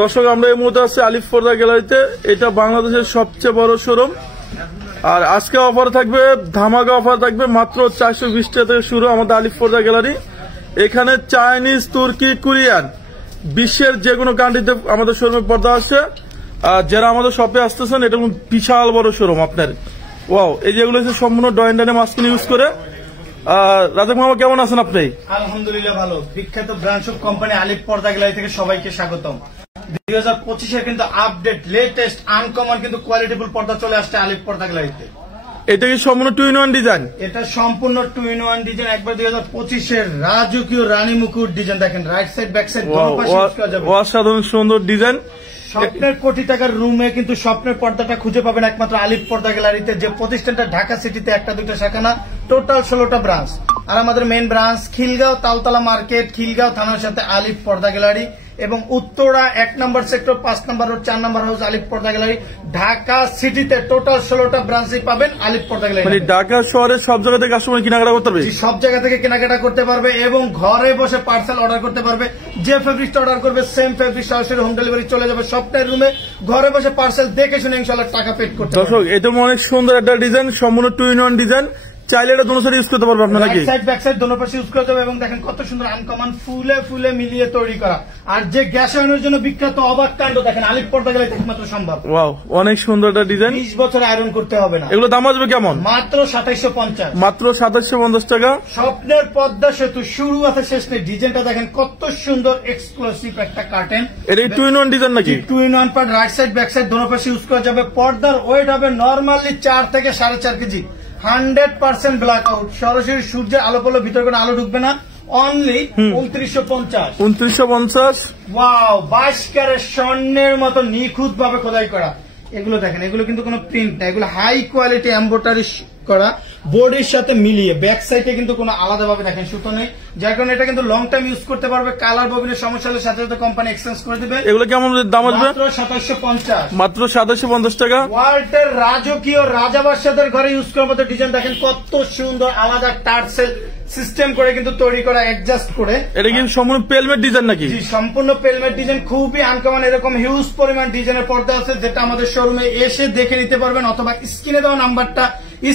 দর্শক, আমরা এই মুহূর্তে আছি আলিফ পর্দা গ্যালারিতে। এটা বাংলাদেশের সবচেয়ে বড় শোরুম। আর আজকে অফার থাকবে, ধামাকা অফার থাকবে। মাত্র 420 টাকা থেকে শুরু আমাদের আলিফ পর্দা গ্যালারি। এখানে চাইনিজ, তুর্কি, কোরিয়ান, বিশ্বের যে কোনো কান্ট্রিতে আমাদের শোরুমে পর্দা আসছে। যারা আমাদের শপে আসতেছেন, এটা বিশাল বড় শোরুম আপনার। ওয়াও, এই যেগুলো সম্পূর্ণ ডয়েন্ডানে মাস্কিন ইউজ করে। রাজাক মামা, কেমন আছেন আপনি? আলহামদুলিল্লাহ ভালো। বিখ্যাত ব্র্যান্ড শপ কোম্পানি আলিফ পর্দা গ্যালারি থেকে সবাইকে স্বাগতম। 2025-এর কিন্তু আপডেট, লেটেস্ট, আনকমন কিন্তু কোয়ালিটিফুল পর্দা চলে আসছে আলিফ পর্দা গ্যালারিতে। এটা কি সম্পূর্ণ 2-in-1 ডিজাইন? এটা সম্পূর্ণ 2-in-1 ডিজাইন। একবার 2025-এর রাজকীয় রানী মুকুট ডিজাইন দেখেন, রাইট সাইড ব্যাক সাইড দুটো পাশে ইউজ করা যাবে। অসাধারণ সুন্দর ডিজাইন। স্বপ্নের কোটি টাকার রুমে কিন্তু স্বপ্নের পর্দাটা খুঁজে পাবেন একমাত্র আলিফ পর্দা গ্যালারিতে, যে প্রতিষ্ঠানটা ঢাকা সিটিতে একটা দুটো শাখা না, টোটাল 16টা ব্রাঞ্চ। আর আমাদের main branch Khilgaon Taltala market, Khilgaon থানার সাথে আলিফ পর্দা গ্যালারি, এবং উত্তরা 1 নম্বর সেক্টর 5 নম্বর রোড 4 নম্বর হাউস আলিফ পর্দা গ্যালারি। ঢাকা সিটিতে টোটাল 16টা ব্রাঞ্চই পাবেন আলিফ পর্দা গ্যালারি। মানে ঢাকা শহরের সব জায়গা থেকে কাস্টমার কেনাকাটা করতে পারবে, সব জায়গা থেকে কেনাকাটা করতে পারবে এবং ঘরে বসে পার্সেল অর্ডার করতে পারবে। যে ফেব্রিকটা অর্ডার করবে সেম ফেব্রিক সরাসরি হোম ডেলিভারি চলে যাবে স্বপ্নের রুমে। ঘরে বসে পার্সেল দেখে শুনে ইনশাআল্লাহ টাকা পেড করতে পারবে। দর্শক, এটা অনেক সুন্দর একটা ডিজাইন, সম্পূর্ণ 2-in-1 ডিজাইন। চাইলে এটা দোনো সাইড ইউজ করতে পারবে আপনারা, নাকি? সাইড ব্যাক সাইড দোনো পাশে ইউজ করতে হবে। এবং দেখেন কত সুন্দর আনকমন ফুলে ফুলে মিলিয়ে তৈরি করা। আর যে গ্যাস আয়নের জন্য বিখ্যাত অবাক কাণ্ড দেখেন আলিফ পর্দা গ্যালারিতে একমাত্র সম্ভব। ওয়াও, অনেক সুন্দর একটা ডিজাইন। 20 বছর আয়রন করতে হবে না। এগুলো দাম আসবে কেমন? মাত্র 2750। মাত্র 2750 টাকা। স্বপ্নের পদ্মা সেতু, শুরু আছে শেষ নেই। ডিজাইনটা দেখেন কত সুন্দর, এক্সক্লুসিভ একটা কার্টেন। এটা 2-in-1 ডিজাইন নাকি? 2-in-1 part, right side back side দোনো পাশে ইউজ করা যাবে। পর্দার ওয়েট হবে নরমালি 4 থেকে 4.5 কেজি। 100% ব্ল্যাক আউট, সরাসরি সূর্যের আলো পড়লে ভিতরে কোনো আলো ঢুকবে না। অনলি 2950। 2950। ওয়াও, 22 ক্যারেট স্বর্ণের মতো নিখুঁত ভাবে খোদাই করা। এগুলো দেখেন, এগুলো কিন্তু কোনো প্রিন্ট না, এগুলো হাই কোয়ালিটি এমব্রয়ডারি করা, বোর্ডের সাথে মিলিয়ে। ব্যাক সাইডে কিন্তু কোনো আলাদা ভাবে দেখেন সুতো নেই, যার কারণে এটা কিন্তু লং টাইম ইউজ করতে পারবে। কালার ববিনের সমস্যা হলে সাথে সাথে কোম্পানি এক্সচেঞ্জ করে দিবে। এগুলো কেমন দাম আসবে? মাত্র 2750। মাত্র 2750 টাকা। ওয়ার্ল্ডের রাজকীয় রাজাবাদশাদের ঘরে ইউজ করার মতো ডিজাইন দেখেন কত সুন্দর, আলাদা টার্সেল সিস্টেম করে কিন্তু তৈরি করা, অ্যাডজাস্ট করে। এটা কি সম্পূর্ণ পেলমেট ডিজাইন নাকি? জি, সম্পূর্ণ পেলমেট ডিজাইন, খুবই আনকমন। এরকম হিউজ পরিমাণ ডিজাইনের পর্দা আছে, যেটা আমাদের শোরুমে এসে দেখে নিতে পারবেন, অথবা স্ক্রিনে দেওয়া নাম্বারটা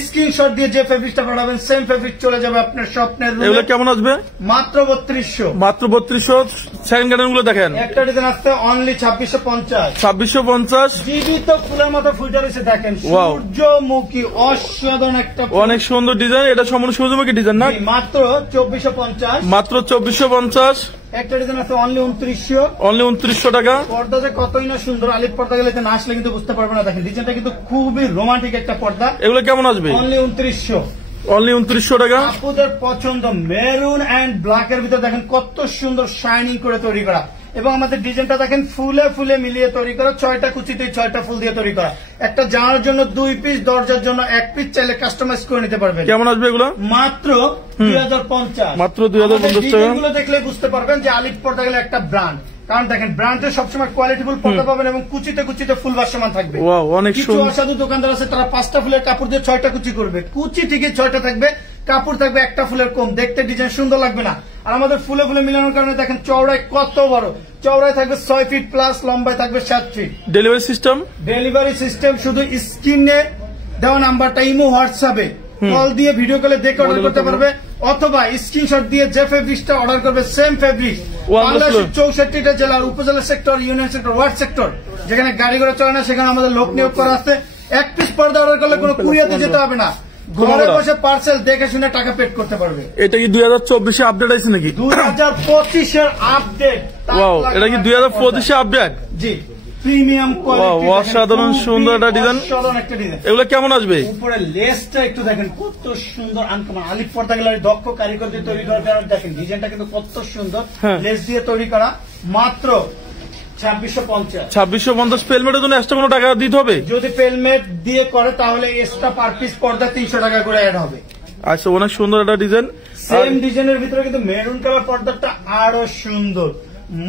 স্ক্রিনশট দিয়ে যে ফেব্রিকটা পাঠাবেন সেম ফেব্রিক চলে যাবে আপনার স্বপ্নের রুমে। এগুলো কেমন আসবে? মাত্র 3200। মাত্র 3200। সেকেন্ড গার্ডেন গুলো দেখেন, একটা ডিজাইন আসছে অনলি 2650। 2650। জীবিত ফুলের মতো ফুলটা রয়েছে দেখেন, সূর্যমুখী, অসাধারণ একটা, অনেক সুন্দর ডিজাইন। এটা সম্পূর্ণ সূর্যমুখী ডিজাইন না? মাত্র 2450। মাত্র 2450। একটা ডিজাইন আছে অনলি 2900। অনলি 2900 টাকা। পর্দা যে কতই না সুন্দর, আলিফ পর্দা গ্যালারিতে না আসলে কিন্তু বুঝতে পারবে না। দেখেন ডিজাইনটা কিন্তু খুবই রোমান্টিক একটা পর্দা। এগুলো কেমন আসবে? অনলি 2900। অনলি 2900 টাকা। আপুদের পছন্দ মেরুন এন্ড ব্ল্যাক এর ভিতরে দেখেন কত সুন্দর শাইনিং করে তৈরি করা। এবং আমাদের ডিজাইনটা দেখেন ফুলে ফুলে মিলিয়ে তৈরি করা, 6টা কুচিতে 6টা ফুল দিয়ে তৈরি করা। একটা জানার জন্য 2 পিস, দরজার জন্য 1 পিস, চাইলে কাস্টমাইজ করে নিতে পারবেন। কেমন আসবে এগুলো? মাত্র 2050। মাত্র 2050 টাকা। ডিজাইনগুলো দেখলে বুঝতে পারবেন যে আলিফ পর্দা গেলে একটা ব্র্যান্ড। কারণ দেখেন ব্র্যান্ডে সবসময় কোয়ালিটিফুল পর্দা পাবেন এবং কুচিতে কুচিতে ফুল ভাসমান থাকবে। কিছু অসাধু দোকানদার আছে, তারা 5টা ফুলের কাপড় দিয়ে 6টা কুচি করবে। কুচি ঠিকই 6টা থাকবে, কাপড় থাকবে একটা ফুলের কম, দেখতে ডিজাইন সুন্দর লাগবে না। আর আমাদের ফুলে ফুলে মিলানোর কারণে দেখেন চওড়ায় কত বড়, চওড়ায় থাকবে 6 ফিট প্লাস, লম্বায় থাকবে 7 feet. Delivery system? Delivery system শুধু স্ক্রিনে দেওয়া নাম্বারটা, ইমো, হোয়াটসঅ্যাপে কল দিয়ে ভিডিও কলে দেখে অর্ডার করতে পারবে, অথবা স্ক্রিনশট দিয়ে যে ফেব্রিকটা অর্ডার করবে সেম ফেব্রিক বাংলাদেশের 64টা জেলার, উপজেলা sector, union sector, word sector, যেখানে গাড়ি ঘোড়া চলে না, সেখানে আমাদের লোক নিয়োগ করা আছে। 1 পিস পর্দা অর্ডার করলে কোনো কুরিয়াতে যেতে হবে না, ঘরে বসে পার্সেল দেখে শুনে টাকা পেড করতে পারবে। এটা কি 2024-এ আপডেট আছে নাকি? 2025-এর আপডেট। ওয়াও, এটা কি 2025-এ আপডেট? জি, প্রিমিয়াম কোয়ালিটি, অসাধারণ সুন্দর একটা ডিজাইন। এগুলো কেমন আসবে? উপরে লেসটা একটু দেখেন কত সুন্দর, আনকমন। আলিফ পর্দা গ্যালারি দক্ষ কারিগর দিয়ে তৈরি করা, দেখেন ডিজাইনটা কিন্তু কত সুন্দর, লেস দিয়ে তৈরি করা। মাত্র 2650। 2650। পেলমেটের জন্য এক্সট্রা কোনো টাকা দিতে হবে? যদি পেলমেট দিয়ে করে তাহলে এক্সট্রা পার পিস পর্দা 300 টাকা করে অ্যাড হবে। আচ্ছা, অনেক সুন্দর একটা ডিজাইন। সেম ডিজাইনের ভিতরে কিন্তু মেরুন কালার পর্দাটা আরো সুন্দর,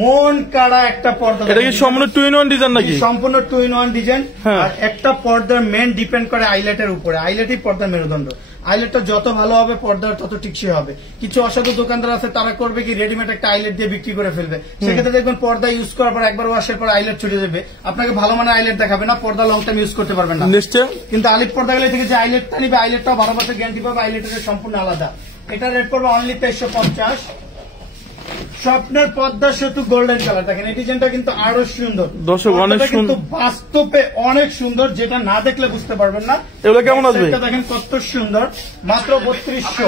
মন কাড়া একটা পর্দা। এটা কি সম্পূর্ণ 2-in-1 ডিজাইন নাকি? সম্পূর্ণ 2-in-1 ডিজাইন। আর একটা পর্দার মেন ডিপেন্ড করে আইলেটের উপরে, আইলেটই পর্দার মেরুদণ্ড। আইলেটটা যত ভালো হবে পর্দার তত টিকসই হবে। কিছু অসাধু দোকানদার আছে তারা করবে কি রেডিমেড একটা আইলেট দিয়ে বিক্রি করে ফেলবে, সেক্ষেত্রে দেখবেন পর্দা ইউজ করার পর একবার ওয়াশের পর আইলেট ছুটে যাবে, আপনাকে ভালো মানের আইলেট দেখাবে না, পর্দা লং টাইম ইউজ করতে পারবেন না। নিশ্চয়। কিন্তু আলিফ পর্দা গেলে থেকে যে আইলেটটা নিবে আইলেটটাও 12 বছর গ্যারান্টি পাবে, আইলেটের সম্পূর্ণ আলাদা। এটা রেট পড়বে অনলি 2350। স্বপ্নের পদ্মা সেতু গোল্ডেন কালার, দেখেন এই ডিজাইনটা কিন্তু আরো সুন্দর দর্শক, অনেক সুন্দর, বাস্তবে অনেক সুন্দর, যেটা না দেখলে বুঝতে পারবেন না। এগুলো কেমন আসবে? দেখেন কত সুন্দর, মাত্র 3200।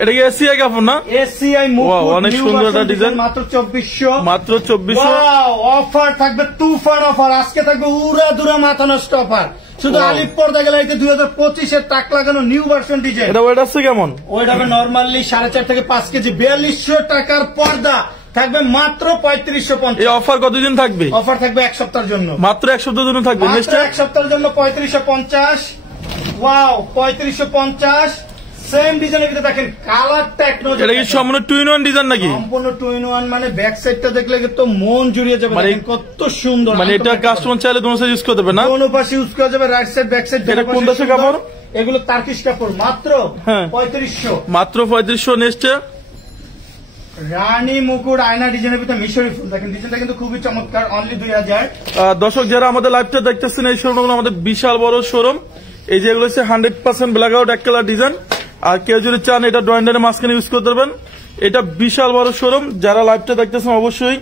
এটা কি এসিআই কাপড় না? এসিআই অনেক সুন্দর একটা ডিজাইন, মাত্র 2400। মাত্র 2400। অফার থাকবে তুফান অফার, আজকে থাকবে উড়া দুরা মাথা নষ্ট অফার। শুধু আলিফ পর্দা গ্যালারিতে 2025-এর টাক লাগানো নিউ ভার্সন ডিজাইন। এটা ওয়েট আছে কেমন? ওয়েট হবে নরমালি 4.5 থেকে 5 কেজি। 4200 টাকার পর্দা থাকবে মাত্র 3550। এই অফার কতদিন থাকবে? অফার থাকবে 1 সপ্তাহের জন্য, মাত্র 1 সপ্তাহের জন্য থাকবে। মাত্র 1 সপ্তাহের জন্য 3550। ওয়াও 3550। সেম ডিজাইনের ভিতরে দেখেন কালারটা এক নজর। এটা কি সম্পূর্ণ 2-in-1 ডিজাইন নাকি? সম্পূর্ণ 2-in-1, মানে ব্যাক সাইডটা দেখলে কিন্তু মন জুড়িয়ে যাবে, মানে কত সুন্দর। মানে এটা কাস্টমার চাইলে দোনো সাইড ইউজ করতে পারবে না? কোন পাশে ইউজ করা যাবে, রাইট সাইড ব্যাক সাইড। এটা কোন দেশের কাপড়? এগুলো টার্কিশ কাপড়, মাত্র 3500। মাত্র 3500। নেক্সট রানী মুকুট আয়না ডিজাইনের ভিতরে মিশরি ফুল, দেখেন ডিজাইনটা কিন্তু খুবই চমৎকার, অনলি 2000। দর্শক যারা আমাদের লাইভটা দেখতেছেন, এই শোরুমগুলো আমাদের বিশাল বড় শোরুম। এই যে এগুলো হচ্ছে 100% ব্ল্যাক আউট 1 কালার ডিজাইন। আর কেউ যদি চান এটা ড্রয়ারের মাঝখানে ইউজ করতে পারবেন। এটা বিশাল বড় শোরুম, যারা লাইভটা দেখতেছেন অবশ্যই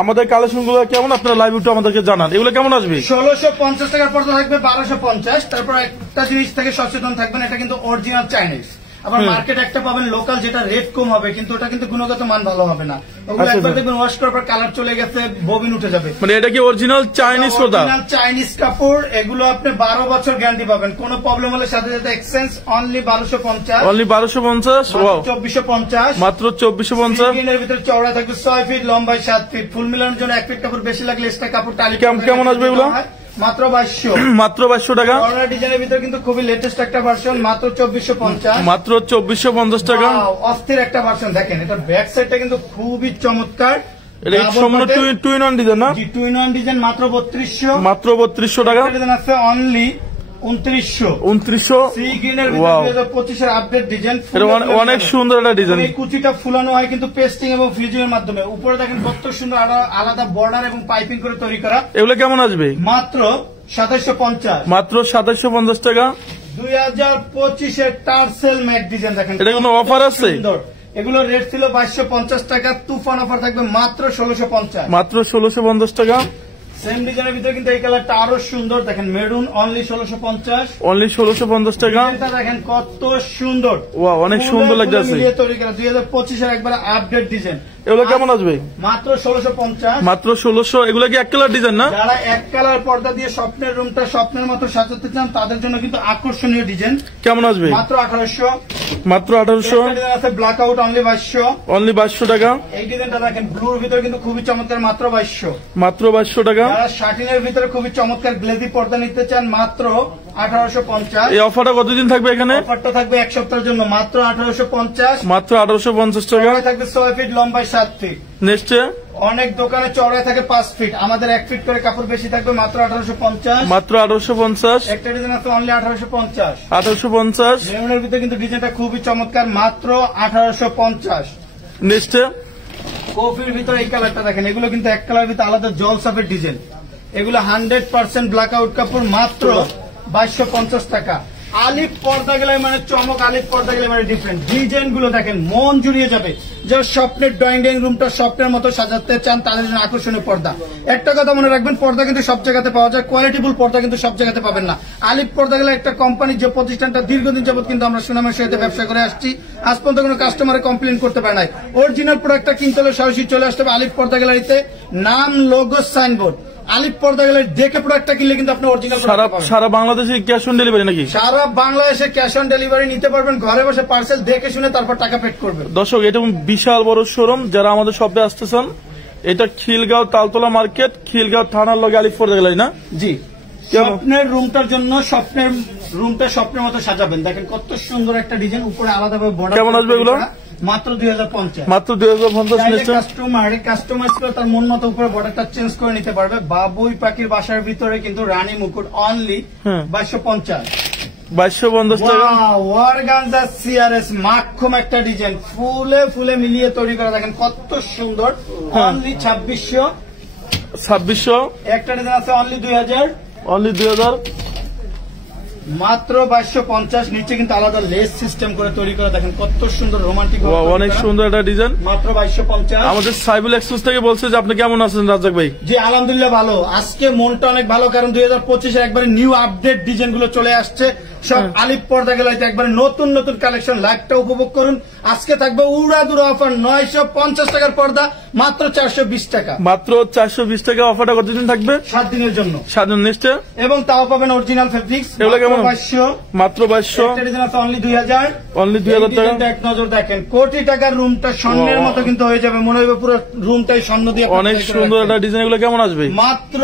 আমাদের কালেকশন গুলো কেমন আপনারা লাইভ একটু আমাদেরকে জানান। এগুলো কেমন আসবে? 1650 টাকার পর্দা থাকবে 1250। তারপর একটা জিনিস থেকে সচেতন থাকবেন, এটা কিন্তু অরিজিনাল চাইনিজ। আবার মার্কেট একটা পাবেন লোকাল, যেটা রেট কম হবে কিন্তু ওটা কিন্তু গুণগত মান ভালো হবে না। ওগুলো একবার দেখবেন ওয়াশ করার পর কালার চলে গেছে, ববিন উঠে যাবে। মানে এটা কি অরিজিনাল চাইনিজ পর্দা? অরিজিনাল চাইনিজ কাপড়, এগুলো আপনি 12 বছর গ্যারান্টি পাবেন, কোনো প্রবলেম হলে সাথে সাথে এক্সচেঞ্জ। অনলি 1250। অনলি 1250। ওয়াও 2450। মাত্র 2450। এর ভিতরে চওড়া থাকবে 6 ফিট, লম্বায় 7 ফিট। ফুল মিলানোর জন্য 1 ফিট কাপড় বেশি লাগলে এক্সট্রা কাপড় টালি। কেমন আসবে এগুলো? মাত্র 2200। মাত্র 2200 টাকা। কর্নার ডিজাইনের ভিতরে কিন্তু খুবই লেটেস্ট একটা ভার্সন, মাত্র 2450। মাত্র 2450 টাকা। অস্থির একটা ভার্সন, দেখেন এটা ব্যাক সাইডটা কিন্তু খুবই চমৎকার। এটা সম্পূর্ণ 2-in-1 ডিজাইন না? 2-in-1 ডিজাইন, মাত্র 3200। মাত্র 3200 টাকা। ডিজাইন আছে অনলি 2900। 2900। সি গ্রিনের ভিতরে 2025-এর আপডেট ডিজাইন। এটা অনেক সুন্দর একটা ডিজাইন। এই কুচিটা ফুলানো হয় কিন্তু পেস্টিং এবং ফ্লিজিং এর মাধ্যমে। উপরে দেখেন কত সুন্দর আলাদা বর্ডার এবং পাইপিং করে তৈরি করা। এগুলো কেমন আসবে? মাত্র 2750। মাত্র 2750 টাকা। 2025-এর টার্সেল ম্যাট ডিজাইন, দেখেন এটা কোনো অফার আছে? এগুলো রেট ছিল 2250 টাকা, তুফান অফার থাকবে মাত্র 1650। মাত্র 1650 টাকা। সেম ডিজাইনের ভিতরে কিন্তু এই কালারটা আরো সুন্দর, দেখেন মেরুন, অনলি 1650। অনলি 1650 টাকা। দেখেন কত সুন্দর, ওয়াও অনেক সুন্দর লাগতেছে। 2025-এর একবার আপডেট ডিজাইন। এগুলো কেমন আসবে? মাত্র 1650। মাত্র 1600। এগুলো কি 1 কালার ডিজাইন না? যারা 1 কালার পর্দা দিয়ে স্বপ্নের রুমটা স্বপ্নের মতো সাজাতে চান তাদের জন্য কিন্তু আকর্ষণীয় ডিজাইন। কেমন আসবে? মাত্র 1800। মাত্র 1800। আছে ব্ল্যাক আউট, অনলি 2200। অনলি 2200 টাকা। এই ডিজাইনটা দেখেন ব্লুর ভিতরে কিন্তু খুবই চমৎকার, মাত্র 2200। মাত্র 2200 টাকা। যারা শার্টিনের ভিতরে খুবই চমৎকার গ্লেজি পর্দা নিতে চান মাত্র 1850। এই অফারটা কতদিন থাকবে এখানে? অফারটা থাকবে 1 সপ্তাহের জন্য, মাত্র 1850। মাত্র 1850 টাকা। থাকবে 6 ফিট, লম্বায় 7 ফিট। নেক্সট অনেক দোকানে চওড়ায় থাকে 5 ফিট, আমাদের 1 ফিট করে কাপড় বেশি থাকবে, মাত্র 1850। মাত্র 1850। একটা ডিজাইন আছে অনলি 1850। 1850। মেরুনের ভিতরে কিন্তু ডিজাইনটা খুবই চমৎকার, মাত্র 1850। নেক্সট কফির ভিতরে এই কালারটা দেখেন, এগুলো কিন্তু 1 কালার ভিতরে আলাদা জলসাপের ডিজাইন। এগুলো 100% ব্ল্যাক আউট কাপড়, মাত্র 2250 টাকা। আলিফ পর্দা গেলে মানে চমক, আলিফ পর্দা গেলে মানে ডিফারেন্ট। ডিজাইন গুলো দেখেন মন জুড়িয়ে যাবে। যারা স্বপ্নের ড্রয়িং রুমটা স্বপ্নের মতো সাজাতে চান তাদের জন্য আকর্ষণীয় পর্দা। একটা কথা মনে রাখবেন, পর্দা কিন্তু সব জায়গাতে পাওয়া যায়, কোয়ালিটিফুল পর্দা কিন্তু সব জায়গাতে পাবেন না। আলিফ পর্দা গেলে একটা কোম্পানি, যে প্রতিষ্ঠানটা দীর্ঘদিন যাবত কিন্তু আমরা সুনামের সাথে ব্যবসা করে আসছি, আজ পর্যন্ত কোনো কাস্টমারে কমপ্লেন করতে পারে নাই। অরিজিনাল প্রোডাক্টটা কিনতে হলে সরাসরি চলে আসতে হবে আলিফ পর্দা গ্যালারিতে। নাম, লোগো, সাইনবোর্ড, আলিফ পর্দা গ্যালারি দেখে প্রোডাক্টটা কিনলে কিন্তু আপনি অরিজিনাল। সারা বাংলাদেশে ক্যাশ অন ডেলিভারি নাকি? সারা বাংলাদেশে ক্যাশ অন ডেলিভারি নিতে পারবেন, ঘরে বসে পার্সেল দেখে শুনে তারপর টাকা পেড করবেন। দর্শক এটা বিশাল বড় শোরুম, যারা আমাদের শপে আসতেছেন, এটা খিলগাঁও তালতলা মার্কেট, খিলগাঁও থানার লগে আলিফ পর্দা গ্যালারি না? জি। স্বপ্নের রুমটার জন্য স্বপ্নের রুমটা স্বপ্নের মতো সাজাবেন। দেখেন কত সুন্দর একটা ডিজাইন, উপরে আলাদাভাবে বর্ডার। কেমন আসবে এগুলো? মাত্র 2050। মাত্র 2050। কাস্টমার তার মন মতো উপরে বর্ডারটা চেঞ্জ করে নিতে পারবে। বাবুই পাখির বাসার ভিতরে কিন্তু রানী মুকুট, অনলি 2250। 2250 টাকা। অর্গানজা সিআরএস মাখুম একটা ডিজাইন, ফুলে ফুলে মিলিয়ে তৈরি করা, দেখেন কত সুন্দর। অনলি 2600। একটা ডিজাইন আছে অনলি 2000, অনলি 2000, মাত্র 2250। নিচে কিন্তু আলাদা লেস সিস্টেম করে তৈরি করা, দেখেন কত সুন্দর রোমান্টিক, অনেক সুন্দর একটা ডিজাইন, মাত্র 2250। আমাদের সাইবুল এক্সপ্রেস থেকে বলছে যে আপনি কেমন আছেন রাজ্জাক ভাই? জি আলহামদুলিল্লাহ ভালো, আজকে মনটা অনেক ভালো, কারণ 2025 একবারে নিউ আপডেট ডিজাইন গুলো চলে আসছে সব আলিফ পর্দা গেলাইতে, একবারে নতুন নতুন কালেকশন। লাইভটা উপভোগ করুন। আজকে থাকবে উড়াদুরা অফার, 950 টাকার পর্দা মাত্র 420 টাকা। মাত্র 420 টাকা। অফারটা কতদিন থাকবে? 7 দিনের জন্য। 7 দিন নেক্সট, এবং তাও পাবেন অরিজিনাল ফেব্রিক্স। এগুলো কেমন? 2200, মাত্র 2200। একটা ডিজাইন আছে অনলি 2000, অনলি 2000 টাকা। এক নজর দেখেন, কোটি টাকার রুমটা স্বর্ণের মতো কিন্তু হয়ে যাবে, মনে হবে পুরো রুমটাই স্বর্ণ দিয়ে। অনেক সুন্দর একটা ডিজাইন। এগুলো কেমন আসবে? মাত্র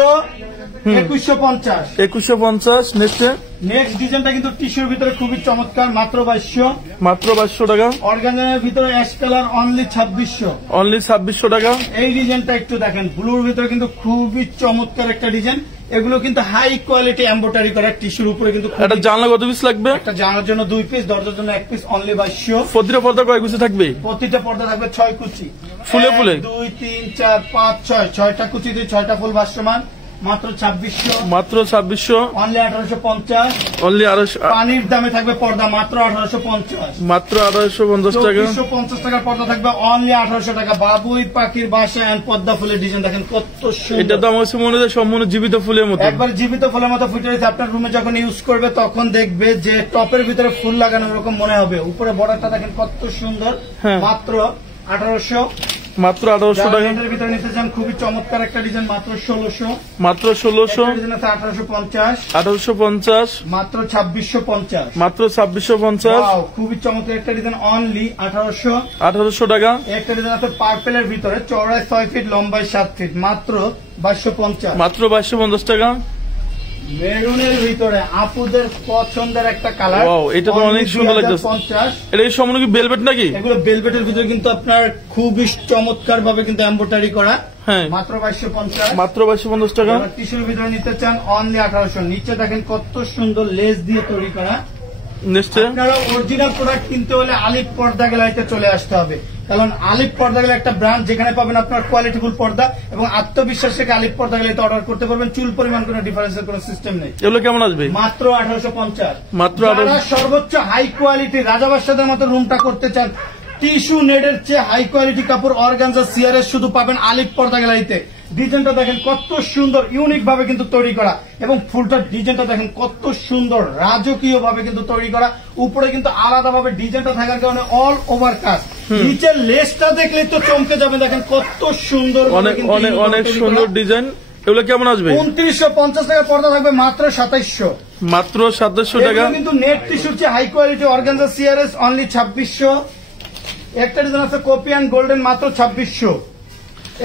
2150। 2150। নেক্সট ডিজাইনটা কিন্তু টিস্যুর ভিতরে খুবই চমৎকার, মাত্র 2200। মাত্র 2200 টাকা। অর্গানজার ভিতরে অ্যাশ কালার অনলি 2600। অনলি 2600 টাকা। এই ডিজাইনটা একটু দেখেন, ব্লুর ভিতরে কিন্তু খুবই চমৎকার একটা ডিজাইন। এগুলো কিন্তু হাই কোয়ালিটি এমব্রয়ডারি করা, টিস্যুর উপরে কিন্তু। একটা জানলা কত পিস লাগবে? একটা জানার জন্য 2 পিস, দরজার জন্য 1 পিস, অনলি 2200। প্রতিটা পর্দা কয় কুচি থাকবে? প্রতিটা পর্দা থাকবে 6 কুচি, ফুলে ফুলে। 1 2 3 4 5 6, 6টা কুচি দিয়ে 6টা ফুল ভাসমান, মাত্র 2600। মাত্র 2600। অনলি 1850। অনলি 1800। পানির দামে থাকবে পর্দা মাত্র 1850। মাত্র 1850 টাকা। 2450 টাকার পর্দা থাকবে অনলি 1800 টাকা। বাবুই পাখির বাসা এন্ড পদ্মা ফুলের ডিজাইন দেখেন কত সুন্দর। এটা তো আমার কাছে মনে হয় সম্পূর্ণ জীবিত ফুলের মতো, একবার জীবিত ফুলের মতো ফুটে রয়েছে। আপনার রুমে যখন ইউজ করবে তখন দেখবে যে টপের ভিতরে ফুল লাগানো এরকম মনে হবে। উপরে বর্ডারটা দেখেন কত সুন্দর, মাত্র 1800। মাত্র 1800 টাকা। এর ভিতরে নিতে চান খুবই চমৎকার একটা ডিজাইন, মাত্র 1600। মাত্র 1600। ডিজাইন আছে 1850। 1850। মাত্র 2650। মাত্র 2650। ওয়াও, খুবই চমৎকার একটা ডিজাইন, অনলি 1800। 1800 টাকা। একটা ডিজাইন আছে পার্পেলের ভিতরে, চওড়ায় 6 ফিট, লম্বায় 7 ফিট, মাত্র 2250। মাত্র 2250 টাকা। মেরুনের ভিতরে আপুদের পছন্দের একটা কালার, ওয়াও, এটা তো অনেক সুন্দর লাগছে। 50। এটা কি সম্পূর্ণ কি ভেলভেট নাকি? এগুলো ভেলভেটের ভিতরে কিন্তু আপনার খুবই চমৎকার ভাবে কিন্তু এমব্রয়ডারি করা, হ্যাঁ, মাত্র 2250। মাত্র 2250 টাকা। টিস্যুর ভিতরে নিতে চান অনলি 1800। নিচে দেখেন কত সুন্দর লেস দিয়ে তৈরি করা। নেক্সট, আপনারা অরিজিনাল প্রোডাক্ট কিনতে হলে আলিফ পর্দা গেলাইতে চলে আসতে হবে, কারণ আলিফ পর্দা গেলে একটা ব্র্যান্ড, যেখানে পাবেন আপনার কোয়ালিটিফুল পর্দা এবং আত্মবিশ্বাস থেকে আলিফ পর্দা গেলাইতে অর্ডার করতে পারবেন। চুল পরিমাণ কোনো ডিফারেন্সের কোনো সিস্টেম নেই। এগুলো কেমন আসবে? মাত্র 1850। মাত্র যারা সর্বোচ্চ হাই কোয়ালিটি রাজাবাসাদের মতো রুমটা করতে চান, টিস্যু নেডের চেয়ে হাই কোয়ালিটি কাপড় অর্গানজা সিআরএস শুধু পাবেন আলিফ পর্দা গেলাইতে। ডিজাইনটা দেখেন কত সুন্দর, ইউনিক ভাবে কিন্তু তৈরি করা, এবং ফুলটার ডিজাইনটা দেখেন কত সুন্দর, রাজকীয় ভাবে কিন্তু তৈরি করা। উপরে কিন্তু আলাদা ভাবে ডিজাইনটা থাকার কারণে অল ওভার কাজ। নিচের লেসটা দেখলে তো চমকে যাবে, দেখেন কত সুন্দর, অনেক অনেক অনেক সুন্দর ডিজাইন। এগুলো কেমন আসবে? 2950 টাকা পর্দা থাকবে, মাত্র 2700। মাত্র 2700 টাকা। কিন্তু নেট টিস্যুর চেয়ে high quality organza CRS only 2600। একটা ডিজাইন আছে কপি অ্যান্ড গোল্ডেন, মাত্র 2600।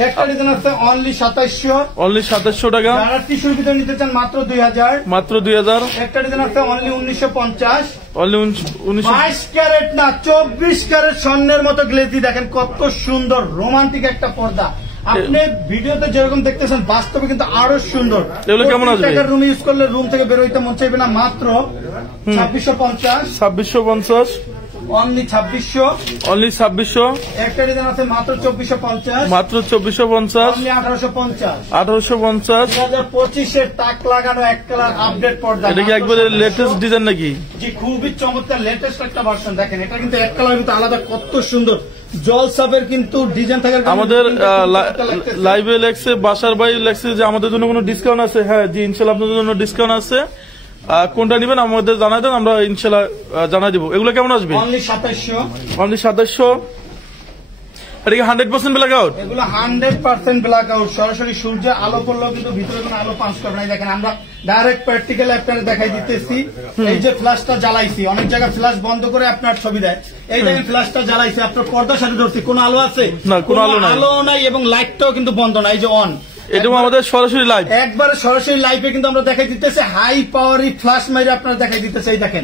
একটা ডিজাইন আছে অনলি 2700। অনলি 2700 টাকা। যারা টিস্যুর ভিতরে নিতে চান মাত্র 2000। মাত্র 2000। একটা ডিজাইন আছে অনলি 1950। অনলি 1900। 22 ক্যারেট না 24 ক্যারেট স্বর্ণের মতো গ্লেজি, দেখেন কত সুন্দর রোমান্টিক একটা পর্দা। আপনি ভিডিওতে যেরকম দেখতেছেন বাস্তবে কিন্তু আরো সুন্দর। এগুলো কেমন আসবে? রুম ইউজ করলে রুম থেকে বেরোইতে মন চাইবে না, মাত্র 2650। 2650। অনলি 2600। অনলি 2600। একটা ডিজাইন আছে মাত্র 2450। মাত্র 2450। অনলি 1850। 1850। 2025 তাক লাগানো এক কালার আপডেট পর্দা। এটা কি একবারে লেটেস্ট ডিজাইন নাকি? জি, খুবই চমৎকার লেটেস্ট একটা ভার্সন। দেখেন এটা কিন্তু এক কালার কিন্তু আলাদা, কত সুন্দর জলসাবের কিন্তু ডিজাইন থাকার কারণে আমাদের লাইভে লেখছে, বাসার ভাই লেখছে যে আমাদের জন্য কোনো ডিসকাউন্ট আছে? হ্যাঁ জি, ইনশাল্লাহ আপনাদের জন্য ডিসকাউন্ট আছে। কোনটা নিবেন আমাদের জানাই দেন, আমরা ইনশাল্লাহ জানাই দিব। এগুলো কেমন আসবে? অনলি 2700। অনলি 2700। এটা কি 100% ব্ল্যাক আউট? এগুলো 100% ব্ল্যাক আউট। সরাসরি সূর্যের আলো পড়লেও কিন্তু ভিতরে কোনো আলো পাস করবে না। দেখেন আমরা ডাইরেক্ট প্র্যাকটিক্যাল আপনারা দেখাই দিতেছি। এই যে ফ্ল্যাশটা জ্বালাইছি, অনেক জায়গায় ফ্ল্যাশ বন্ধ করে আপনার ছবি দেয়, এই দেখেন ফ্ল্যাশটা জ্বালাইছি, আপনার পর্দার সাথে ধরছি, কোনো আলো আছে না, কোনো আলো নাই, এবং লাইটটাও কিন্তু বন্ধ নাই, যে অন। এটাও আমাদের সরাসরি লাইভ, একবারে সরাসরি লাইভে কিন্তু আমরা দেখাই দিতেছি। হাই পাওয়ারি ফ্ল্যাশ মাইরে আপনারা দেখাই দিতেছে। এই দেখেন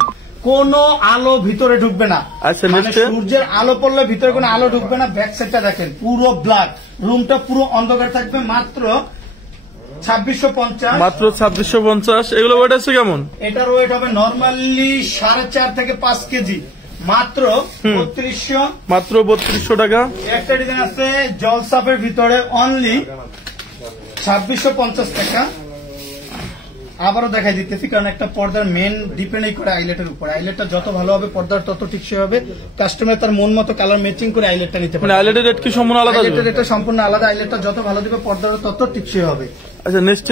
কোনো আলো ভিতরে ঢুকবে না। আচ্ছা, মানে সূর্যের আলো পড়লে ভিতরে কোনো আলো ঢুকবে না। ব্যাক সাইডটা দেখেন পুরো ব্ল্যাক, রুমটা পুরো অন্ধকার থাকবে। মাত্র 2650, মাত্র 2650। এগুলো ওয়েট আছে কেমন? এটার ওয়েট হবে নরমালি 4.5 থেকে 5 কেজি, মাত্র 3200। মাত্র 3200 টাকা। একটা ডিজাইন আছে জলসাপের ভিতরে অনলি 2650 টাকা। আবারও দেখাই দিতেছি, কারণ একটা পর্দার মেন ডিপেন্ডই করে আইলেটের উপর। আইলেটটা যত ভালো হবে পর্দার তত টিকসই হবে। কাস্টমার তার মন মতো কালার ম্যাচিং করে আইলেটটা নিতে পারে। আইলেটের রেট কি সম্পূর্ণ আলাদা? আইলেটের রেটটা সম্পূর্ণ আলাদা। আইলেটটা যত ভালো দিবে পর্দার তত টিকসই হবে। আচ্ছা, নেক্সট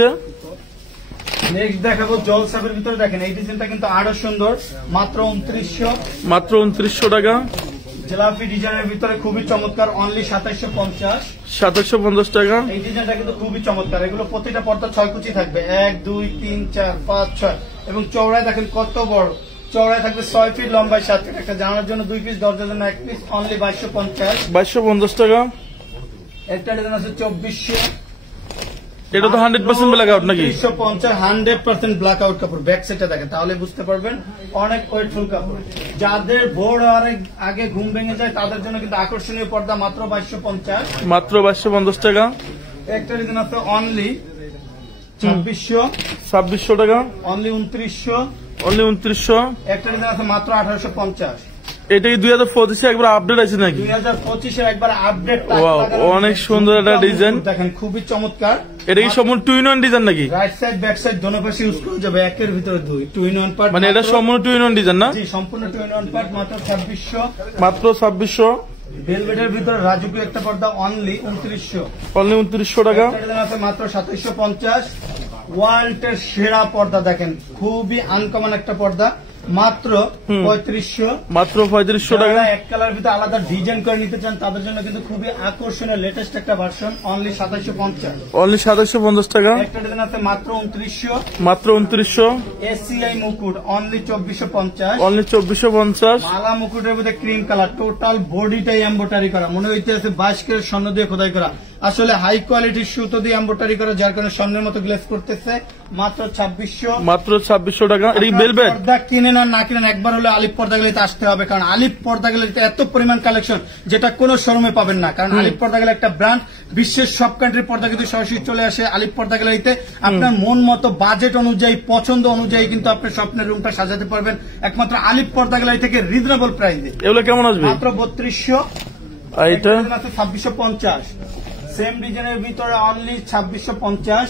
দেখাবো জলসাপের ভিতরে। দেখেন এই ডিজাইনটা কিন্তু আরো সুন্দর, মাত্র 2900। মাত্র 2900 টাকা। জেলাপি ডিজাইনের ভিতরে খুবই চমৎকার, অনলি 2750। 2750 টাকা। এই ডিজাইনটা কিন্তু খুবই চমৎকার। এগুলো প্রতিটা পর্দা 6 কুচি থাকবে, 1 2 3 4 5 6, এবং চওড়ায় দেখেন কত বড়। চওড়ায় থাকবে 6 ফিট, লম্বায় 7 ফিট। একটা জানার জন্য 2 পিস, দরজার জন্য 1 পিস, অনলি 2250। 2250 টাকা। একটা ডিজাইন আছে 2400। এটা তো 100% ব্ল্যাক আউট নাকি? 350, 100% ব্ল্যাক আউট কাপড়। ব্যাক সাইডটা দেখেন তাহলে বুঝতে পারবেন, অনেক ওয়েটফুল কাপড়। যাদের ভোর আর আগে ঘুম ভেঙে যায় তাদের জন্য কিন্তু আকর্ষণীয় পর্দা, মাত্র 2250। মাত্র 2250 টাকা। একটা ডিজাইন আছে অনলি 2600। 2600 টাকা। অনলি 2900। অনলি 2900। একটা ডিজাইন আছে মাত্র 1850। এটা কি 2025 একবার আপডেট আছে নাকি? 2025 এর একবার আপডেট। অনেক সুন্দর একটা ডিজাইন, দেখেন খুবই চমৎকার। এটা কি সম্পূর্ণ 2-in-1 ডিজাইন নাকি? রাইট সাইড ব্যাক সাইড দোনো পাশে ইউজ করা যাবে, একের ভিতরে 2 2-in-1 পার্ট। মানে এটা সম্পূর্ণ 2-in-1 ডিজাইন না? জি, সম্পূর্ণ 2-in-1 পার্ট, মাত্র 2600। মাত্র 2600। ভেলভেটের ভিতরে রাজুকি একটা পর্দা, অনলি 2900। অনলি 2900 টাকা। আছে মাত্র 2750। ওয়ার্ল্ডের সেরা পর্দা দেখেন, খুবই আনকমন একটা পর্দা, মাত্র 3500। মাত্র 3500 টাকা। এক কালার ভিতরে আলাদা ডিজাইন করে নিতে চান তাদের জন্য কিন্তু খুবই আকর্ষণীয় লেটেস্ট একটা ভার্সন, অনলি 2750। অনলি 2750 টাকা। একটা ডিজাইন আছে মাত্র 2900। মাত্র 2900। এসিআই মুকুট, অনলি 2450। অনলি 2450। মালা মুকুটের মধ্যে ক্রিম কালার, টোটাল বডিটাই এমব্রয়ডারি করা, মনে হইতেছে 22 ক্যারেট স্বর্ণ দিয়ে খোদাই করা। আসলে হাই কোয়ালিটির সুতো দিয়ে এমব্রয়ডারি করা, যার কারণে স্বর্ণের মতো গ্লেজ করতেছে। মাত্র 2600। মাত্র 2600 টাকা। এটা কি ভেলভেট? পর্দা কিনেন আর না কিনেন, একবার হলে আলিফ পর্দা গেলে আসতে হবে, কারণ আলিফ পর্দা গেলে এত পরিমাণ কালেকশন যেটা কোনো শোরুমে পাবেন না। কারণ আলিফ পর্দা গেলে একটা ব্র্যান্ড, বিশ্বের সব কান্ট্রির পর্দা কিন্তু সরাসরি চলে আসে আলিফ পর্দা গ্যালারিতে। আপনার মন মতো বাজেট অনুযায়ী, পছন্দ অনুযায়ী কিন্তু আপনি স্বপ্নের রুমটা সাজাতে পারবেন একমাত্র আলিফ পর্দা গ্যালারি থেকে, রিজনেবল প্রাইসে। এগুলো কেমন আসবে? মাত্র 3200। আর এটা 2650। সেম ডিজাইনের ভিতরে অনলি 2650।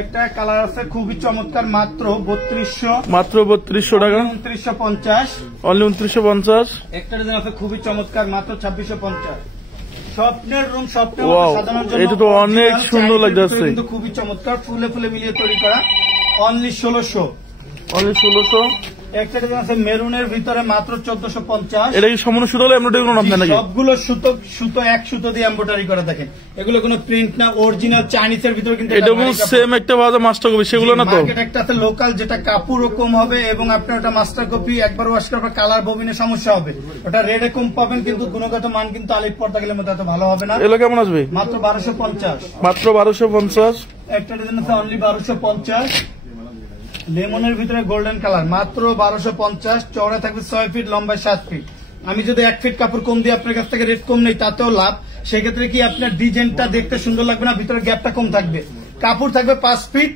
একটা কালার আছে খুবই চমৎকার, মাত্র 3200। মাত্র 3200 টাকা। 2950। অনলি 2950। একটা ডিজাইন আছে খুবই চমৎকার, মাত্র 2650। স্বপ্নের রুম স্বপ্নের Wow, মতো সাজানোর জন্য এটা তো অনেক সুন্দর লাগতেছে। কিন্তু খুবই চমৎকার, ফুলে ফুলে মিলিয়ে তৈরি করা, অনলি 1600। অনলি 1600। একটা ডিজাইন আছে মেরুনের ভিতরে, মাত্র 1450। এটা কি সম্পূর্ণ সুতো হলে এমব্রয়ডারি কোনো নাম নাকি? সবগুলো সুতো এক সুতো দিয়ে এমব্রয়ডারি করা। দেখেন এগুলো কোনো প্রিন্ট না, অরিজিনাল চাইনিজের ভিতরে কিন্তু এটা কোনো সেম একটা বাজে মাস্টার কপি, সেগুলো না তো? মার্কেট একটা আছে লোকাল, যেটা কাপড়ও কম হবে এবং আপনার ওটা মাস্টার কপি, একবার ওয়াশ করার পর কালার ববিনে সমস্যা হবে, ওটা রেডে কম পাবেন, কিন্তু গুণগত মান কিন্তু আলিফ পর্দা গেলের মধ্যে এত ভালো হবে না। এগুলো কেমন আসবে? মাত্র 1250। মাত্র 1250। একটা ডিজাইন আছে অনলি 1250। লেমনের ভিতরে গোল্ডেন কালার, মাত্র 1250। চওড়া থাকবে 6 ফিট, লম্বায় 7 ফিট। আমি যদি 1 ফিট কাপড় কম দিয়ে আপনার কাছ থেকে রেট কম নেই তাতেও লাভ। সেক্ষেত্রে কি আপনার ডিজাইনটা দেখতে সুন্দর লাগবে না, ভিতরে গ্যাপটা কম থাকবে। কাপড় থাকবে 5 ফিট,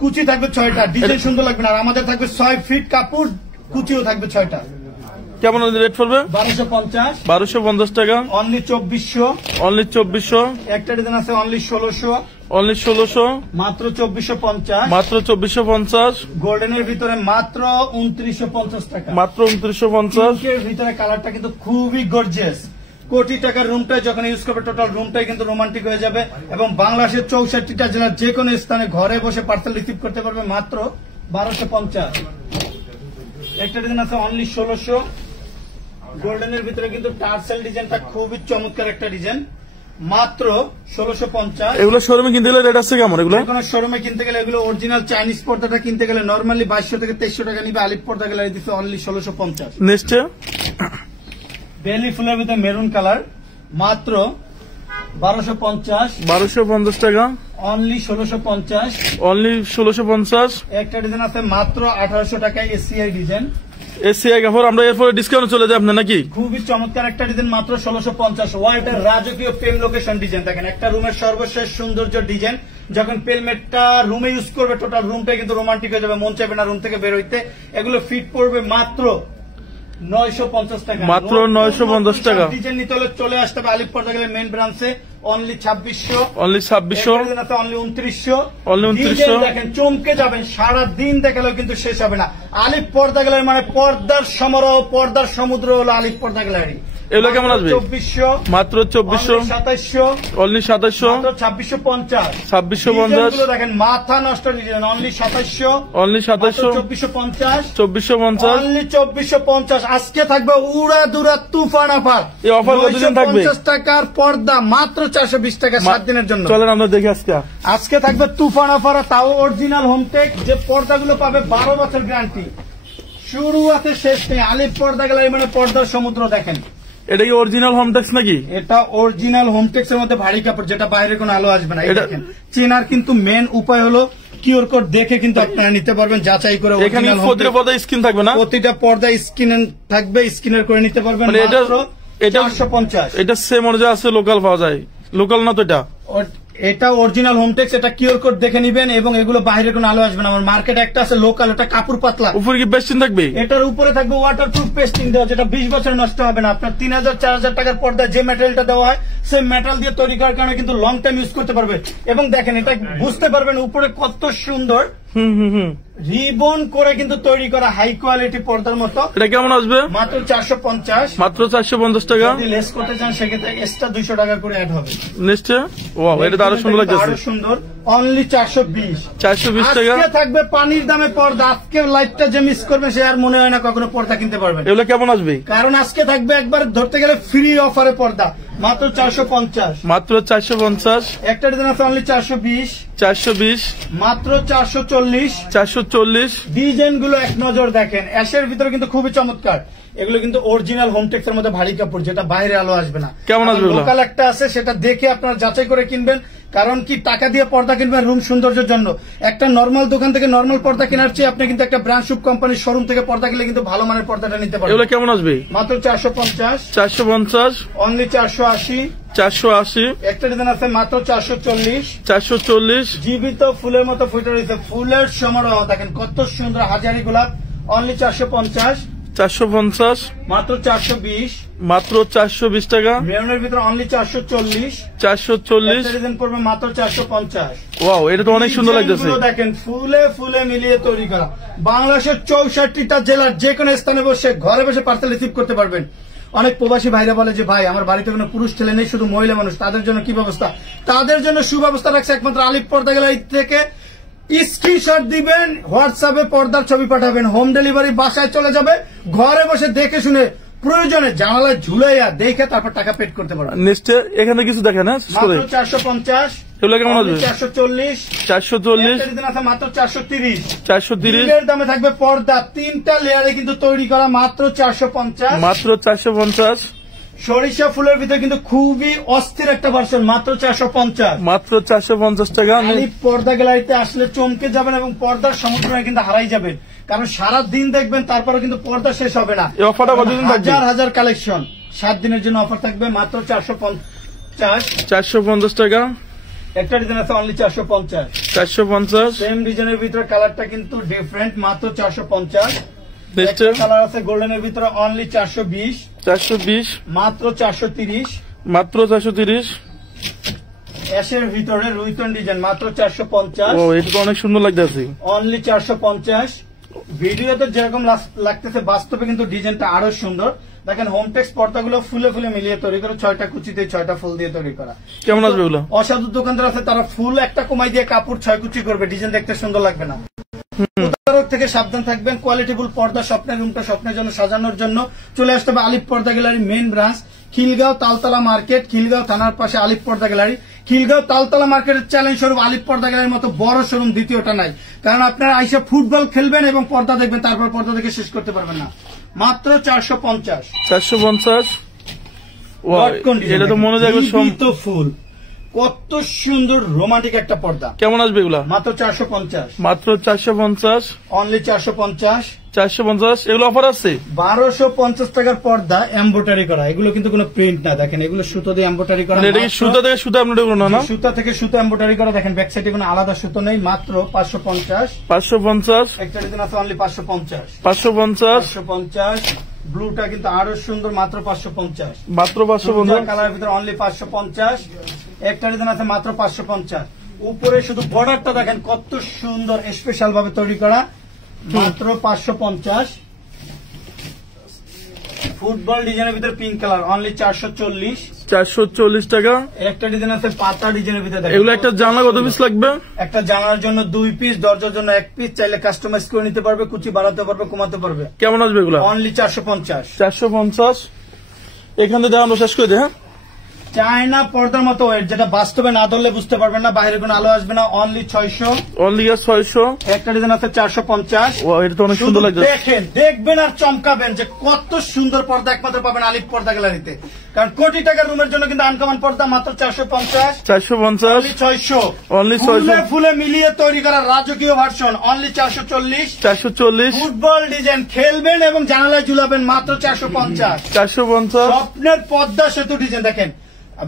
কুচি থাকবে 6টা, ডিজাইন সুন্দর লাগবে না। আর আমাদের থাকবে 6 ফিট কাপড়, কুচিও থাকবে 6টা। কেমন রেট পড়বে? 1250। 1250 টাকা। অনলি 2400। অনলি 2400। একটা ডিজাইন আছে অনলি 1600। অনলি 1600। মাত্র 2450। মাত্র 2450। গোল্ডেনের ভিতরে মাত্র 2950 টাকা। মাত্র 2950। এর ভিতরে কালারটা কিন্তু খুবই গর্জিয়াস। কোটি টাকার রুমটাই যখন ইউজ করবে, টোটাল রুমটাই কিন্তু রোমান্টিক হয়ে যাবে, এবং বাংলাদেশের 64টা জেলার যে কোনো স্থানে ঘরে বসে পার্সেল রিসিভ করতে পারবে মাত্র 1250। একটা ডিজাইন আছে অনলি 1600। গোল্ডেনের ভিতরে কিন্তু টার্সেল ডিজাইনটা খুবই চমৎকার একটা ডিজাইন, মাত্র 1650। এগুলো শোরুমে কিনতে গেলে রেট আছে কেমন? এগুলো কোনো শোরুমে কিনতে গেলে, এগুলো অরিজিনাল চাইনিজ পর্দাটা কিনতে গেলে নর্মালি 2200 থেকে 2300 টাকা নিবে, আলিফ পর্দা গেলে দিচ্ছে অনলি 1650। নেক্সট বেলি ফুলের ভিতরে মেরুন কালার, মাত্র 1250। 1250 টাকা। অনলি 1650। অনলি 1650। একটা ডিজাইন আছে মাত্র 1800 টাকায়, এসিআই ডিজাইন। এসিআই কাপড়। আমরা এরপরে ডিসকাউন্ট চলে যাই আপনার নাকি? খুবই চমৎকার একটা ডিজাইন, মাত্র 1650। ওয়ার্ল্ডের রাজকীয় প্রেম লোকেশন ডিজাইন। দেখেন একটা রুমের সর্বশেষ সৌন্দর্য ডিজাইন, যখন পেলমেটটা রুমে ইউজ করবে টোটাল রুমটা কিন্তু রোমান্টিক হয়ে যাবে, মন চাইবে না রুম থেকে বের হইতে। এগুলো ফিট পড়বে মাত্র 950 টাকা। মাত্র 950 টাকা। ডিজাইন নিতে হলে চলে আসতে হবে আলিফ পর্দা গেলে মেন ব্রাঞ্চে। Only 2600, only 2600, only 2900, only 2900। দেখেন চমকে যাবেন, সারা দিন দেখালেও কিন্তু শেষ হবে না। আলিফ পর্দা গ্যালারি মানে পর্দার সমারোহ, পর্দার সমুদ্র হলো আলিফ পর্দা গ্যালারি। এগুলো কেমন আসবে? 2400, মাত্র 2400, 2700, অনলি 2700, 2650, 2650। দেখেন মাথা নষ্ট ডিজাইন। Only 2700, only 2700, 2450, 2450, only 2450। আজকে থাকবে উড়া দুরা তুফান অফার। এই অফার কতদিন থাকবে? 950 টাকার পর্দা মাত্র 420 টাকা 7 দিনের জন্য। চলেন আমরা দেখি আজকে থাকবে তুফান অফার, তাও অরিজিনাল হোমটেক। যে পর্দাগুলো পাবে 12 বছর গ্যারান্টি, শুরু আছে শেষ নেই। আলিফ পর্দা গ্যালারি মানে পর্দার সমুদ্র। দেখেন এটা কি অরিজিনাল হোমটেক্স নাকি? এটা অরিজিনাল হোমটেক্স এর মধ্যে ভারী কাপড়, যেটা বাইরে কোনো আলো আসবে না। দেখেন চেনার কিন্তু মেন উপায় হলো কিউআর কোড দেখে কিন্তু আপনারা নিতে পারবেন, যাচাই করে। এখানে প্রতিটা পর্দা স্ক্রিন থাকবে না? প্রতিটা পর্দা স্ক্রিন থাকবে, স্ক্রিনার করে নিতে পারবেন। এটা 450। এটা সেম অনুযায়ী আছে, লোকাল পাওয়া যায়। লোকাল না তো এটা? এটা অরিজিনাল হোমটেক্স, এটা কিউআর কোড দেখে নিবেন এবং এগুলো বাইরে কোনো আলো আসবে না। আমার মার্কেটে একটা আছে লোকাল, ওটা কাপড় পাতলা। উপরে কি পেস্টিং থাকবে? এটার উপরে থাকবে ওয়াটারপ্রুফ পেস্টিং দেওয়া, যেটা 20 বছর নষ্ট হবে না। আপনার 3000 4000 টাকার পর্দা যে ম্যাটেরিয়ালটা দেওয়া হয় সেই ম্যাটেরিয়াল দিয়ে তৈরি করার কারণে কিন্তু লং টাইম ইউজ করতে পারবে। এবং দেখেন এটা বুঝতে পারবেন উপরে কত সুন্দর রিবন করে কিন্তু তৈরি করা হাই কোয়ালিটি পর্দার মতো। এটা কেমন আসবে? মাত্র 450, মাত্র 450 টাকা। যদি লেস করতে চান সেক্ষেত্রে এক্সট্রা 200 টাকা করে অ্যাড হবে। নিশ্চয়। ওয়াও, এটা তো আরো সুন্দর লাগছে। আরো সুন্দর। অনলি 420, 420 টাকা। আজকে থাকবে পানির দামে পর্দা। আজকে লাইভটা যে মিস করবে সে আর মনে হয় না কখনো পর্দা কিনতে পারবেন। এগুলো কেমন আসবে? কারণ আজকে থাকবে একবার ধরতে গেলে ফ্রি অফারে পর্দা, মাত্র 450। মাত্র 450। একটা ডিজাইন আছে অনলি 420, 420, মাত্র 440, 440। ডিজাইন গুলো এক নজর দেখেন। অ্যাশের ভিতরে কিন্তু খুবই চমৎকার। এগুলো কিন্তু অরিজিনাল হোমটেক্স এর মধ্যে ভারী কাপড়, যেটা বাইরে আলো আসবে না। কেমন আসবে? লোকাল একটা আছে, সেটা দেখে আপনারা যাচাই করে কিনবেন। কারণ কি টাকা দিয়ে পর্দা কিনবেন রুম সৌন্দর্যের জন্য। একটা নর্মাল দোকান থেকে নর্মাল পর্দা কেনার চেয়ে আপনি কিন্তু একটা ব্র্যান্ড শুভ কোম্পানির শোরুম থেকে পর্দা কিনলে কিন্তু ভালো মানের পর্দাটা নিতে পারবেন। এগুলো কেমন আসবে? মাত্র 450, 450, অনলি 480, 480। একটা ডিজাইন আছে মাত্র 440, 440। জীবিত ফুলের মতো ফুটে রয়েছে, ফুলের সমারোহ। দেখেন কত সুন্দর হাজারি গোলাপ। অনলি 450, 450, মাত্র 420, মাত্র 420 টাকা। মেরুনের ভিতরে অনলি 440, 440। ডিজাইন পড়বে মাত্র 450। ওয়াও, এটা তো অনেক সুন্দর লাগতেছে। দেখেন ফুলে ফুলে মিলিয়ে তৈরি করা। বাংলাদেশের 64টা জেলার যে কোনো স্থানে বসে ঘরে বসে পার্সেল রিসিভ করতে পারবেন। অনেক প্রবাসী ভাইরা বলে যে ভাই আমার বাড়িতে কোনো পুরুষ ছেলে নেই, শুধু মহিলা মানুষ, তাদের জন্য কি ব্যবস্থা? তাদের জন্য সুব্যবস্থা রাখছে একমাত্র আলিফ পর্দা গ্যালারি থেকে। স্ক্রিনশট দিবেন, হোয়াটসঅ্যাপে পর্দার ছবি পাঠাবেন, হোম ডেলিভারি বাসায় চলে যাবে। ঘরে বসে দেখে শুনে প্রয়োজনে জানালায় ঝুলাইয়া দেখে তারপর টাকা পেড করতে পারবেন। নিশ্চয়। এখানে কিছু দেখেন। হ্যাঁ, 450, এগুলো কেমন আসবে? 440, 440, আছে মাত্র 430, 430। এর দামে থাকবে পর্দা 3টা লেয়ারে কিন্তু তৈরি করা, মাত্র 450, মাত্র 450। সরিষা ফুলের ভিতরে কিন্তু খুবই অস্থির একটা ভার্সন, মাত্র 450, মাত্র 450 টাকা। আলিফ পর্দা গ্যালারিতে আসলে চমকে যাবেন এবং পর্দার সমুদ্রে কিন্তু হারাই যাবেন। কারণ সারা দিন দেখবেন তারপরে কিন্তু পর্দা শেষ হবে না। এই অফারটা কতদিন থাকবে? হাজার হাজার কালেকশন, 7 দিনের জন্য অফার থাকবে, মাত্র 450, 450 টাকা। একটা ডিজাইন আছে অনলি 450, 450। সেম ডিজাইনের ভিতরে কালারটা কিন্তু ডিফারেন্ট, মাত্র 450। নিশ্চয়। কালার আছে গোল্ডেনের ভিতরে অনলি 420, 420, মাত্র 430, মাত্র 430। অ্যাশের ভিতরে রুইতন ডিজাইন, মাত্র 450। ও, এটা তো অনেক সুন্দর লাগতেছে। অনলি 450। ভিডিওতে যেরকম লাগতেছে বাস্তবে কিন্তু ডিজাইনটা আরো সুন্দর। দেখেন হোমটেক্স পর্দাগুলো ফুলে ফুলে মিলিয়ে তৈরি করে, 6টা কুচিতে 6টা ফুল দিয়ে তৈরি করা। কেমন আসবে এগুলো? অসাধু দোকানদার আছে তারা ফুল একটা কমাই দিয়ে কাপড় 6 কুচি করবে, ডিজাইন দেখতে সুন্দর লাগবে না। প্রতারক থেকে সাবধান থাকবেন। কোয়ালিটিফুল পর্দা স্বপ্নের রুমটা স্বপ্নের জন্য সাজানোর জন্য চলে আসতে হবে আলিফ পর্দা gallery main branch, Khilgaon Taltala market, Khilgaon থানার পাশে আলিফ পর্দা গ্যালারি। খিলগাঁও তালতলা মার্কেটের চ্যালেঞ্জ স্বরূপ আলিফ পর্দা গ্যালারির মতো বড় শোরুম দ্বিতীয়টা নাই। কারণ আপনারা আইসা ফুটবল খেলবেন এবং পর্দা দেখবেন, তারপর পর্দা দেখে শেষ করতে পারবেন না। মাত্র 450, 450। এটা তো মনে যায় ফুল কত সুন্দর রোমান্টিক একটা পর্দা। কেমন আসবে এগুলা? মাত্র 450, মাত্র 450, অনলি 450, 450। এগুলো অফার আছে 1250 টাকার পর্দা এমব্রয়ডারি করা। এগুলো কিন্তু কোনো প্রিন্ট না, দেখেন এগুলো সুতো দিয়ে এমব্রয়ডারি করা। এটা কি সুতা থেকে সুতা আপনাদের কোনো না? সুতা থেকে সুতো এমব্রয়ডারি করা। দেখেন ব্যাক সাইডে কোনো আলাদা সুতো নেই। মাত্র 550, 550। একটা ডিজাইন আছে অনলি 550, 550, 550। ব্লুটা কিন্তু আরো সুন্দর, মাত্র 550, মাত্র 550 কালারের ভিতরে অনলি 550। একটা ডিজাইন আছে মাত্র 550। উপরে শুধু বর্ডারটা দেখেন কত সুন্দর স্পেশাল ভাবে তৈরি করা, মাত্র 550। ফুটবল ডিজাইনের ভিতরে পিঙ্ক কালার অনলি 440, 440 টাকা। একটা ডিজাইন আছে পাতা ডিজাইনের ভিতরে। এগুলো একটা জানলা কত পিস লাগবে? একটা জানালার জন্য 2 পিস, দরজার জন্য 1 পিস। চাইলে কাস্টমাইজ করে নিতে পারবে, কুচি বাড়াতে পারবে, কমাতে পারবে। কেমন আসবে এগুলো? অনলি 450, 450। এখানে দেখানো শেষ করে দে। হ্যাঁ, চায়না পর্দার মতো ওয়েট, যেটা বাস্তবে না ধরলে বুঝতে পারবেন না, বাইরে কোনো আলো আসবে না। Only 600, only 600। একটা ডিজাইন আছে 450। ওয়াও, এটা তো অনেক সুন্দর লাগছে। দেখেন, দেখবেন আর চমকাবেন যে কত সুন্দর পর্দা একমাত্র পাবেন আলিফ পর্দা গ্যালারিতে। কারণ কোটি টাকার রুমের জন্য কিন্তু আনকমন পর্দা মাত্র 450, 450, অনলি 600। অনলি 600। ফুলে মিলিয়ে তৈরি করা রাজকীয় ভার্সন অনলি 440, 440। ফুটবল ডিজাইন খেলবেন এবং জানালায় ঝুলাবেন মাত্র 450, 450। স্বপ্নের পদ্মা সেতু ডিজাইন দেখেন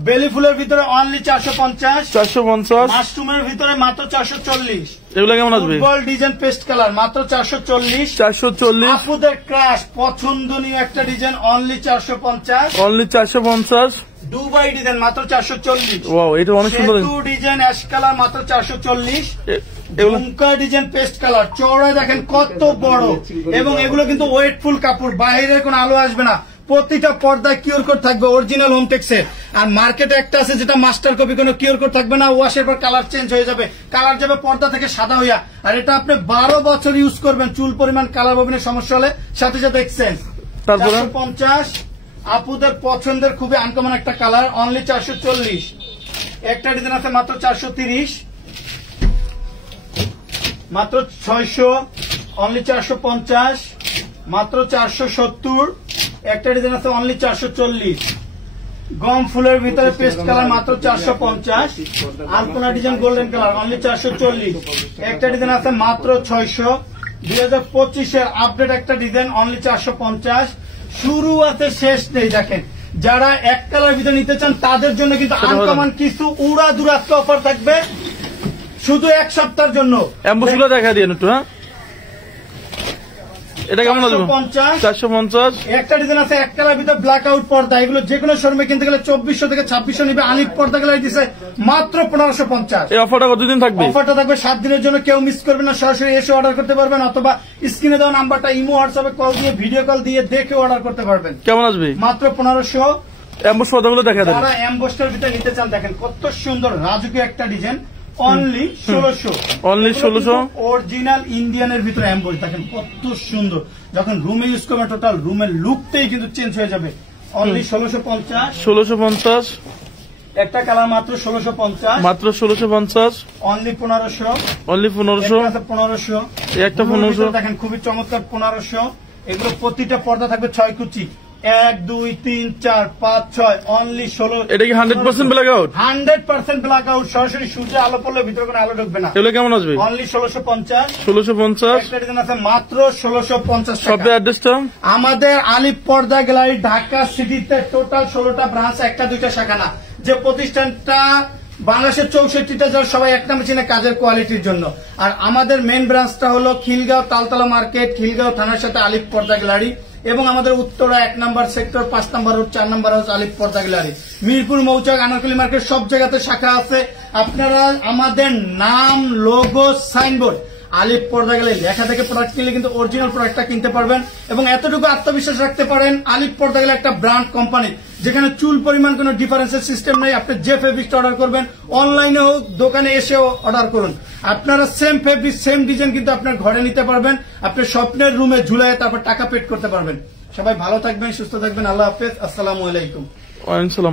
বেলি ফুলের ভিতরে অনলি 450, 450। মাশরুমের ভিতরে মাত্র 440। এগুলো কেমন আসবে? ফুটবল ডিজাইন পেস্ট কালার মাত্র 440, 440। আপুদের ক্রাশ পছন্দনীয় একটা design only 450, only 450। Dubai design মাত্র 440। ওয়াও, এটা অনেক সুন্দর। সেতু ডিজাইন অ্যাশ কালার মাত্র 440। এগুলো ঝুমকা ডিজাইন পেস্ট কালার, চওড়া দেখেন কত বড়, এবং এগুলো কিন্তু ওয়েটফুল কাপড়, বাইরে কোনো আলো আসবে না। প্রতিটা পর্দায় কিউর কোড থাকবে অরিজিনাল হোমটেক্সের। আর মার্কেটে একটা আছে যেটা মাস্টার কপি, কোনো কিউর কোড থাকবে না, ওয়াশের পর কালার চেঞ্জ হয়ে যাবে, কালার যাবে পর্দা থেকে সাদা হইয়া। আর এটা আপনি 12 বছর ইউজ করবেন, চুল পরিমাণ কালার ববিনের সমস্যা হলে সাথে সাথে এক্সচেঞ্জ। তারপরে 450, আপুদের পছন্দের খুবই আনকমন একটা কালার অনলি 440। একটা ডিজাইন আছে মাত্র 430, মাত্র 600, অনলি 450, মাত্র 470। একটা ডিজাইন আছে অনলি 440। গম ফুলের ভিতরে পেস্ট কালার মাত্র 450। আলপনা ডিজাইন গোল্ডেন কালার অনলি 440। একটা ডিজাইন আছে মাত্র 600। 2025-এর আপডেট একটা ডিজাইন অনলি 450। শুরু আছে শেষ নেই। দেখেন, যারা এক কালার ভিতরে নিতে চান তাদের জন্য কিন্তু আনকমন কিছু উড়া দুরাত্ম অফার থাকবে শুধু 1 সপ্তাহের জন্য। অ্যাম্বুসগুলো দেখা দিয়ে একটু। হ্যাঁ, এটা কেমন আসবে? 450। একটা ডিজাইন আছে এক কালার ভিতরে ব্ল্যাক আউট পর্দা। এগুলো যে কোনো শোরুমে কিনতে গেলে 2400 থেকে 2600 নিবে। আলিফ পর্দা গ্যালারি দিছে মাত্র 1550। এই অফারটা কতদিন থাকবে? অফারটা থাকবে 7 দিনের জন্য। কেউ মিস করবেন না, সরাসরি এসে অর্ডার করতে পারবেন, অথবা স্ক্রিনে দেওয়া নাম্বারটা ইমো হোয়াটসঅ্যাপে কল দিয়ে ভিডিও কল দিয়ে দেখে অর্ডার করতে পারবেন। কেমন আসবে? মাত্র 1500। অ্যাম্বুস পর্দাগুলো দেখা দেন। যারা অ্যাম্বোস্টার ভিতরে নিতে চান, দেখেন কত সুন্দর রাজকীয় একটা ডিজাইন অনলি 1600। অনলি 1600। অরিজিনাল ইন্ডিয়ানের ভিতরে অ্যাম্বোস দেখেন কত সুন্দর। যখন রুমে ইউজ করবেন টোটাল রুমের লুকটাই কিন্তু চেঞ্জ হয়ে যাবে। অনলি 1650, 1650। একটা কালার মাত্র 1650, মাত্র 1650। Only 1500, only 1500। 1500। একটা 1500 দেখেন খুবই চমৎকার 1500। এগুলো প্রতিটা পর্দা থাকবে 6 কুচি, 1 2 3 4 5 6, অনলি 16। এটা কি 100% ব্ল্যাক আউট? 100% black out. সরাসরি সূর্যে আলো পড়লে ভিতরে কোনো আলো ঢুকবে না। এগুলো কেমন আসবে? অনলি 1650, 1650। একটা ডিজাইন আছে মাত্র 1650 টাকা। শপের অ্যাড্রেসটা? আমাদের আলিফ পর্দা গ্যালারি ঢাকা সিটিতে টোটাল 16টা ব্রাঞ্চ, একটা দুইটা শাখা না। যে প্রতিষ্ঠানটা বাংলাদেশের 64টা যার সবাই এক নামে চিনে কাজের কোয়ালিটির জন্য। আর আমাদের মেন ব্রাঞ্চটা হলো খিলগাঁও তালতলা মার্কেট, খিলগাঁও থানার সাথে আলিফ পর্দা গ্যালারি, এবং আমাদের উত্তরা 1 নম্বর সেক্টর, 5 নম্বর রোড, 4 নম্বর হাউস আলিফ পর্দা গ্যালারি, মিরপুর মৌচাক, আনারকলি মার্কেট, সব জায়গাতে শাখা আছে। আপনারা আমাদের নাম, লোগো, সাইনবোর্ড আলিফ পর্দা গ্যালারি লেখা থেকে প্রোডাক্ট কিনলে কিন্তু অরিজিনাল প্রোডাক্টটা কিনতে পারবেন। এবং এতটুকু আত্মবিশ্বাস রাখতে পারেন, আলিফ পর্দা গ্যালারি একটা ব্র্যান্ড কোম্পানি, যেখানে চুল পরিমাণ কোনো ডিফারেন্সের সিস্টেম নেই। আপনি যে ফেব্রিকটা অর্ডার করবেন, অনলাইনে হোক দোকানে এসেও অর্ডার করুন, আপনারা সেম ফেব্রিক সেম ডিজাইন কিন্তু আপনার ঘরে নিতে পারবেন। আপনি স্বপ্নের রুমে ঝুলায় তারপর টাকা পেড করতে পারবেন। সবাই ভালো থাকবেন, সুস্থ থাকবেন। আল্লাহ হাফেজ, আসসালামু আলাইকুম। ওয়ালাইকুম আসসালাম।